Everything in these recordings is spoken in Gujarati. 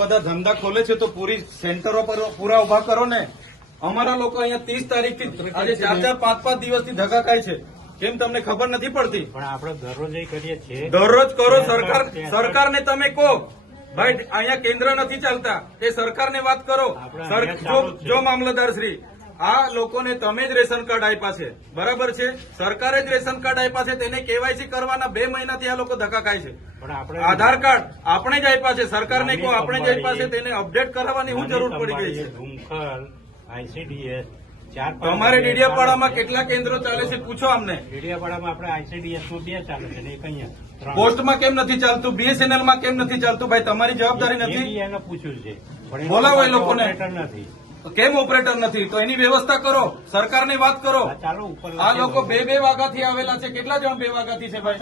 બધા ધંધા ખોલે છે તો પૂરી સેન્ટરો પર પૂરા ઉભા કરો ને। અમારા લોકો અહીંયા 30 તારીખથી આજે 4-4, 5-5 દિવસથી ધક્કા ખાય છે। કેમ તમને ખબર નથી પડતી? પણ આપણે દરરોજ કરીએ છીએ। દરરોજ કરો। સરકારને તમે કહો ભાઈ અહીંયા કેન્દ્ર નથી ચાલતા, એ સરકારને વાત કરો। જો મામલતદાર શ્રી આ લોકોને તમે જ રેશન કાર્ડ આપ્યા છે, બરાબર છે? સરકારે જ રેશન કાર્ડ આપ્યા છે, તેને કેવાયસી કરવાના 2 મહિનાથી આ લોકો ધક્કા ખાય છે। આધાર કાર્ડ આપણે જ આપ્યા છે, સરકારને કહો આપણે જ આપ્યા છે, તેને અપડેટ કરાવવાની શું જરૂર પડી ગઈ છે? તમારે ડીડીયાપાડામાં કેટલા કેન્દ્રો ચાલે છે પૂછો અમને। ડીડીયાપાડામાં આપણે આઈસીડીએસ માં 2 ચાલે છે, એક અહીંયા। પોસ્ટમાં કેમ નથી ચાલતું? BSNL માં કેમ નથી ચાલતું? ભાઈ તમારી જવાબદારી નથી? એને પૂછ્યું છે, બોલાવો એ લોકોને। નથી કેમ ઓપરેટર નથી? તો એની વ્યવસ્થા કરો, સરકારને વાત કરો। આ લોકો 2-2 વાગ્યાથી આવેલા છે। કેટલા જણ 2 વાગ્યાથી છે ભાઈ?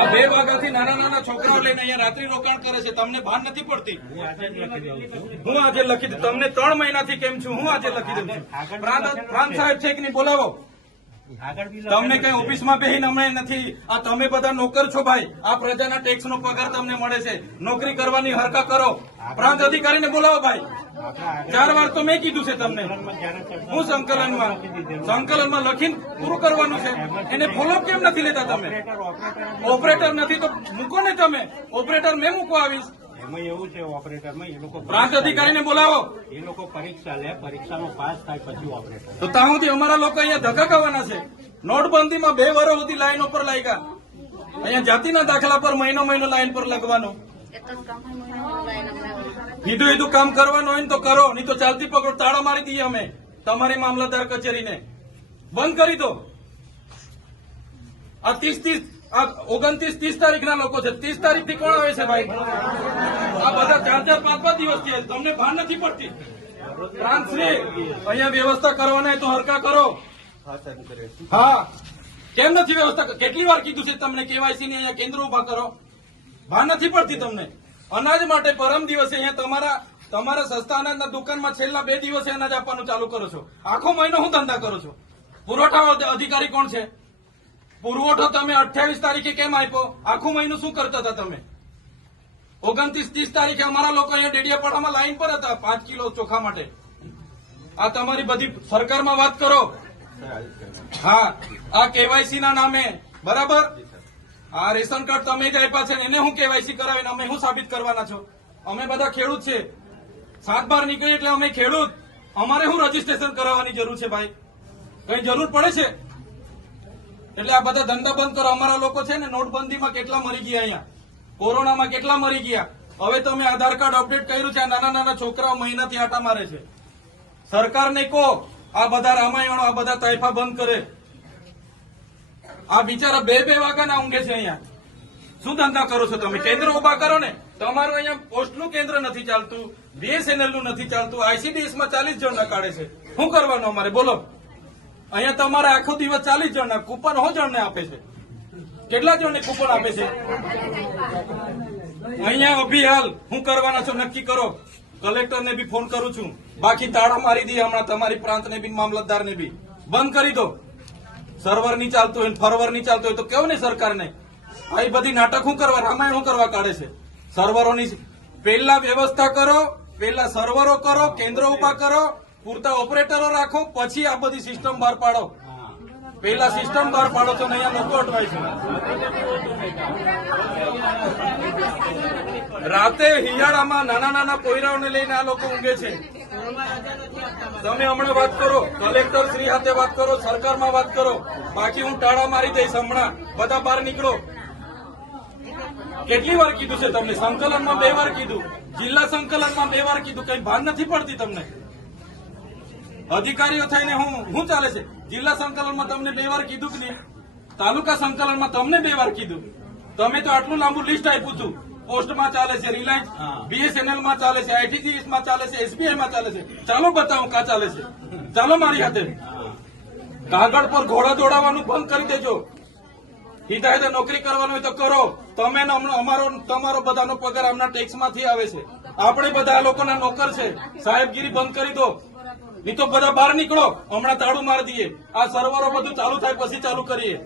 આ 2 વાગ્યાથી નાના છોકરાઓ લઈને અહીંયા રાત્રિ રોકાણ કરે છે, તમને ભાન નથી પડતી? હું આજે લખી દઉં તમને 3 મહિનાથી કેમ છું, હું આજે લખી દઉં છું। પ્રાંત સાહેબ છે કે નહીં? બોલાવો। તમને કઈ ઓફિસમાં બેહીને હમણાં નથી। આ તમે બધા નોકર છો ભાઈ, આ પ્રજાના ટેક્સનો પગાર તમને મળે છે, નોકરી કરવાની હરકા કરો। પ્રાંત અધિકારીને બોલાવો ભાઈ। 4 વાર તો મેં કીધું છે તમને। હું સંકલનમાં લખીને પૂરું કરવાનું છે, એને ફોલોઅપ કેમ નથી લેતા તમે? ઓપરેટર નથી તો મૂકો ને તમે, ઓપરેટર મેં મૂકવા આવીશ। એમાં એવું છે ઓપરેટરમાં એ લોકો પ્રાંત અધિકારીને બોલાવો। એ લોકો પરીક્ષા લે, પરીક્ષામાં પાસ થાય પછી ઓપરેટર। તો ત્યાં સુધી અમારા લોકો અહીંયા ધક્કા ખાવાના છે। નોટબંધીમાં 2 વર્ષ સુધી લાઈનો પર લાગ્યા, અહીંયા જાતિના દાખલા પર મહિનો લાઈન પર લગવાનું। કીધું કામ કરવાનું હોય ને તો કરો, નહીં તો ચાલતી પકડો તાળા મારી દઈએ અમે તમારી મામલતદાર કચેરીને, બંધ કરી દો। આ 29-30 તારીખના લોકો છે, 30 તારીખથી કોણ આવે છે ભાઈ? આ બધા 4-4, 5-5 દિવસથી તમને ભાન નથી પડતી? પ્રાંતશ્રી અહીંયા વ્યવસ્થા કરવાના તો હરકા કરો। હા, કેમ નથી વ્યવસ્થા? કેટલી વાર કીધું છે તમને કેવાયસી ની અહીંયા કેન્દ્ર ઉભા કરો? ભાન નથી પડતી તમને? અનાજ માટે પરમ દિવસે અહીંયા તમારા સસ્તા અનાજના દુકાનમાં છેલ્લા 2 દિવસે અનાજ આપવાનું ચાલુ કરો છો। આખો મહિનો હું ધંધા કરો છો? પુરવઠા અધિકારી કોણ છે? પુરવઠો તમે 28 તારીખે કેમ આપ્યો? આખું મહિનું શું કરતા હતા તમે? 29-30 તારીખે અમારા લોકો અહીંયા ડેડિયાપાડામાં લાઈન પર હતા 5 કિલો ચોખા માટે। આ તમારી બધી સરકારમાં વાત કરો। હા, આ કેવાયસી ના નામે, બરાબર? આ રેશન કાર્ડ તમે જ આપ્યા છે, એને હું કેવાયસી કરાવીને અમે શું સાબિત કરવાના છો? અમે બધા ખેડૂત છે, 7 બાર નીકળી એટલે અમે ખેડૂત, અમારે શું રજીસ્ટ્રેશન કરાવવાની જરૂર છે ભાઈ? કઈ જરૂર પડે છે? એટલે આ બધા ધંધા બંધ કરો। અમારા લોકો છે ને નોટબંધીમાં કેટલા મરી ગયા, અહીંયા કોરોનામાં કેટલા મરી ગયા। હવે તમે આધાર કાર્ડ અપડેટ કર્યું છે, આ નાના છોકરાઓ મહિનાથી આટા મારે છે। સરકારને કહો આ બધા રામાયણો, આ બધા તાઇફા બંધ કરે। આ બિચારા 2-2 વાગ્યાના ઊંઘે છે અહીંયા। શું ધંધા કરો છો તમે? કેન્દ્ર ઉભા કરો ને। તમારું અહીંયા પોસ્ટનું કેન્દ્ર નથી ચાલતું, BSNL નું નથી ચાલતું, ICDS માં 40 જણના કાઢે છે। શું કરવાનું અમારે બોલો? અહીંયા તમારે આખો દિવસ 40 જણના કૂપન હો જણને આપે છે। કેટલા જણને કૂપન આપે છે અહીંયા? અભિહાલ શું કરવાના છો નક્કી કરો। કલેક્ટરને બી ફોન કરું છું, બાકી તાળા મારી દઈએ હમણાં તમારી પ્રાંતને બી, મામલતદારને બી બંધ કરી દો। સર્વર નહીં ચાલતું હોય, ફરવર નહીં ચાલતું હોય તો કેવું ને સરકારને? આ બધી નાટક શું કરવા, રામાયણ શું કરવા કાઢે છે? સર્વરોની પહેલા વ્યવસ્થા કરો, પહેલા સર્વરો કરો, કેન્દ્રો ઉભા કરો, પૂરતા ઓપરેટરો રાખો, પછી આ બધી સિસ્ટમ બહાર પાડો। પહેલા સિસ્ટમ બહાર પાડો તો અહીંયા લોકો અટવાય છે। રાતે હિયાળામાં નાના પોયરાઓને લઈને આ લોકો ઊંઘે છે। તમે હમણાં વાત કરો, કલેક્ટર શ્રી સાથે વાત કરો, સરકારમાં વાત કરો, બાકી હું ટાળા મારી દઈશ હમણાં। બધા બહાર નીકળો। કેટલી વાર કીધું છે તમને? સંકલનમાં 2 વાર કીધું, જિલ્લા સંકલનમાં 2 વાર કીધું, કઈ ભાન નથી પડતી તમને? અધિકારીઓ થઈને હું ચાલે છે? જિલ્લા સંકલનમાં તમને 2 વાર કીધું કે નહીં? તાલુકા સંકલનમાં તમને 2 વાર કીધું। તમે તો આટલું લાંબુ લિસ્ટ આપ્યું હતું। પોસ્ટમાં ચાલે છે, રિલાયન્સ BSNL માં ચાલે છે, ITGS માં ચાલે છે, SBI માં ચાલે છે। ચાલો બતાવો કા ચાલે છે, ચાલો મારી હાથે। કાગળ પર ઘોડા દોડાવવાનું બંધ કરી દેજો। હિદાયતે નોકરી કરવાનું હોય તો કરો। તમે તમારો બધાનો પગાર આમના ટેક્સમાંથી આવે છે। આપણે બધા આ લોકોના નોકર છે। સાહેબગીરી બંધ કરી દો, નહીં તો બધા બહાર નીકળો। હમણાં તાળું મારી દઈએ। આ સર્વરો બધું ચાલુ થાય પછી ચાલુ કરીએ।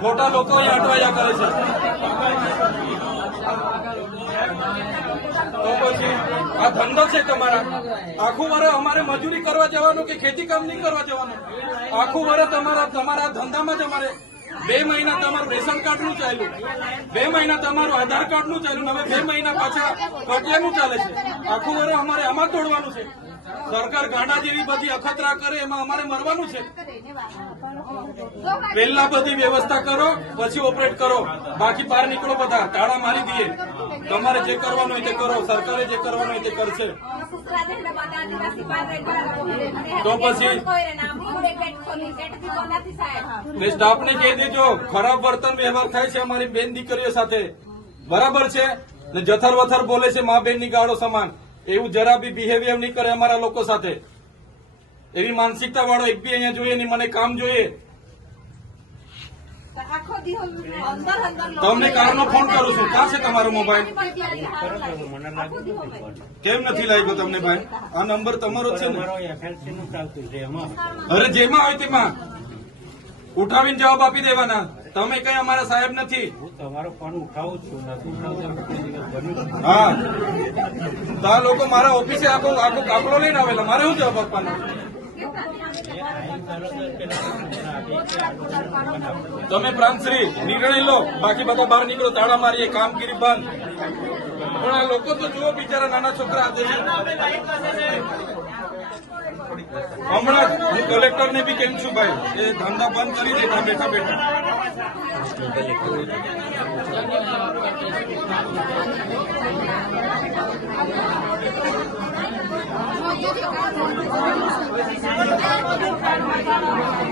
ખોટા લોકો અહીંયા અટવાયા કરે છે। આ ધંધો છે તમારા. આખું વર્ષ અમારે મજૂરી કરવા જવાનું કે ખેતી કામ નહીં કરવા જવાનું. આખું વર્ષ તમારા ધંધામાં જ અમારે 2 મહિના તમારું રેશન કાર્ડ નું ચાલ્યું, 2 મહિના તમારું આધાર કાર્ડ નું ચાલ્યું, હવે 2 મહિના પાછા પટિયાનું ચાલે છે. આખું વર્ષ અમારે આમાં તોડવાનું છે. સરકાર ગાંડા જેવી બધી અખતરા કરે એમાં અમારે મરવાનું છે. પહેલા બધી વ્યવસ્થા કરો પછી ઓપરેટ કરો, બાકી બહાર નીકળો. બધા તાળા મારી દઈએ. તમારે જે કરવાનું હોય તે કરો, સરકારે જે કરવાનું હોય તે કરશે. તો પછી સ્ટાફને કહી દેજો ખરાબ વર્તન વ્યવહાર થાય છે અમારી બેન દીકરીઓ સાથે, બરાબર છે ને? જથર વથર બોલે છે મા બેન ની ગાળો સમાન. એવું જરા બી બિહેવિયર નહીં કરે અમારા લોકો સાથે. એવી માનસિકતા વાળો એક બી અહીંયા જોઈએ નહીં. મને કામ જોઈએ. તમને કારનો ફોન કરું છું. ક્યાં છે તમારો મોબાઈલ? કેમ નથી લાગ્યો તમને ભાઈ? આ નંબર તમારો જ છે ને? તમારો FLC નું ચાલતું છે એમાં. અરે જેમાં હોય તેમાં ઉઠાવીને જવાબ આપી દેવાના. તમે કઈ અમારા સાહેબ નથી. હું તમારો ફોન ઉઠાવું જ છું, નથી ઉઠાવતો કોઈ દિવસ બન્યું જ નથી. હા, તો આ લોકો મારા ઓફિસે આખો કાફલો લઈને આવેલા. મારે શું જવાબ આપવાનો? તમે પ્રાંતશ્રી નિર્ણય લો, બાકી બધા બહાર નીકળો. તાળા મારીએ, કામગીરી બંધ. પણ આ લોકો તો જુઓ બિચારા નાના છોકરા હાથે છે. હમણાં જ હું કલેક્ટરને બી કેમ છું ભાઈ, એ ધંધા બંધ કરી દે બેઠા બેઠા. Thank you.